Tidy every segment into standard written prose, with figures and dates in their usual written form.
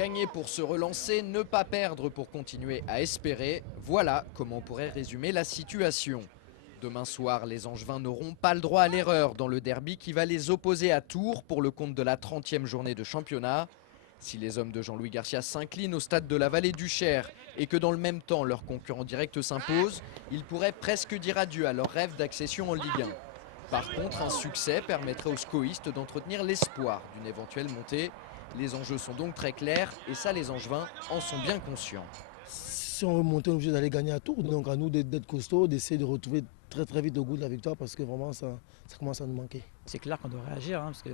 Gagner pour se relancer, ne pas perdre pour continuer à espérer, voilà comment on pourrait résumer la situation. Demain soir, les Angevins n'auront pas le droit à l'erreur dans le derby qui va les opposer à Tours pour le compte de la 30e journée de championnat. Si les hommes de Jean-Louis Garcia s'inclinent au stade de la Vallée du Cher et que dans le même temps leur concurrent direct s'impose, ils pourraient presque dire adieu à leur rêve d'accession en Ligue 1. Par contre, un succès permettrait aux scoïstes d'entretenir l'espoir d'une éventuelle montée. Les enjeux sont donc très clairs et ça, les Angevins en sont bien conscients. Si on veut monter, on est obligé d'aller gagner à Tours. Donc à nous d'être costauds, d'essayer de retrouver très vite le goût de la victoire parce que vraiment ça commence à nous manquer. C'est clair qu'on doit réagir parce que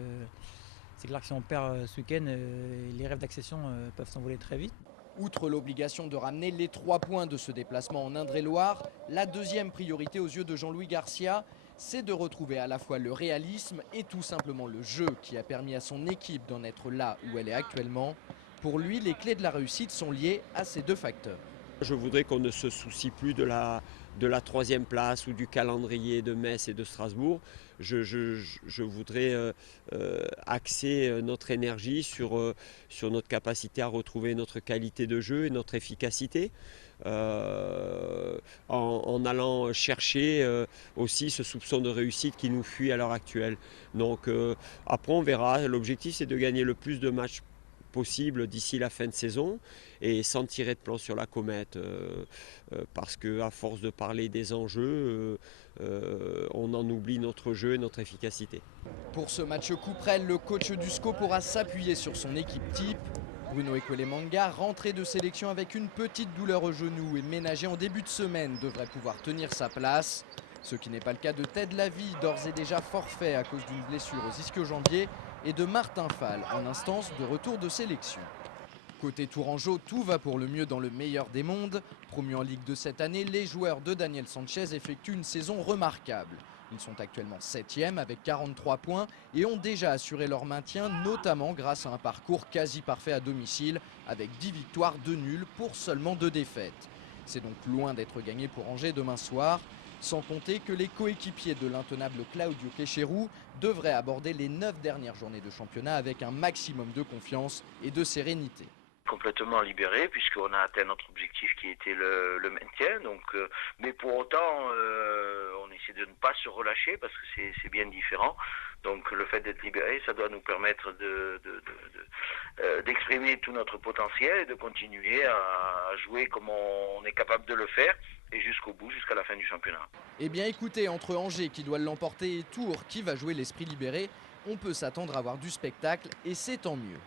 c'est clair que si on perd ce week-end, les rêves d'accession peuvent s'envoler très vite. Outre l'obligation de ramener les 3 points de ce déplacement en Indre-et-Loire, la deuxième priorité aux yeux de Jean-Louis Garcia, c'est de retrouver à la fois le réalisme et tout simplement le jeu qui a permis à son équipe d'en être là où elle est actuellement. Pour lui, les clés de la réussite sont liées à ces 2 facteurs. Je voudrais qu'on ne se soucie plus de la 3e place ou du calendrier de Metz et de Strasbourg. Je voudrais axer notre énergie sur notre capacité à retrouver notre qualité de jeu et notre efficacité. En allant chercher aussi ce soupçon de réussite qui nous fuit à l'heure actuelle. Donc après on verra, l'objectif c'est de gagner le plus de matchs possible d'ici la fin de saison et sans tirer de plomb sur la comète parce qu'à force de parler des enjeux, on en oublie notre jeu et notre efficacité. Pour ce match couperel, le coach du SCO pourra s'appuyer sur son équipe type. Bruno Ekwelemanga, rentré de sélection avec une petite douleur au genou et ménagé en début de semaine, devrait pouvoir tenir sa place. Ce qui n'est pas le cas de Ted Lavie, d'ores et déjà forfait à cause d'une blessure aux ischio-jambiers, et de Martin Fall, en instance de retour de sélection. Côté Tourangeau, tout va pour le mieux dans le meilleur des mondes. Promus en Ligue 2 cette année, les joueurs de Daniel Sanchez effectuent une saison remarquable. Ils sont actuellement 7e avec 43 points et ont déjà assuré leur maintien, notamment grâce à un parcours quasi parfait à domicile, avec 10 victoires, 2 nuls pour seulement 2 défaites. C'est donc loin d'être gagné pour Angers demain soir. Sans compter que les coéquipiers de l'intenable Claudio Quecherou devraient aborder les 9 dernières journées de championnat avec un maximum de confiance et de sérénité. Complètement libéré puisqu'on a atteint notre objectif qui était le maintien. Donc, mais pour autant, on essaie de ne pas se relâcher parce que c'est bien différent. Donc le fait d'être libéré, ça doit nous permettre d'exprimer tout notre potentiel et de continuer à jouer comme on est capable de le faire et jusqu'au bout, jusqu'à la fin du championnat. Eh bien écoutez, entre Angers qui doit l'emporter et Tours qui va jouer l'esprit libéré, on peut s'attendre à voir du spectacle et c'est tant mieux.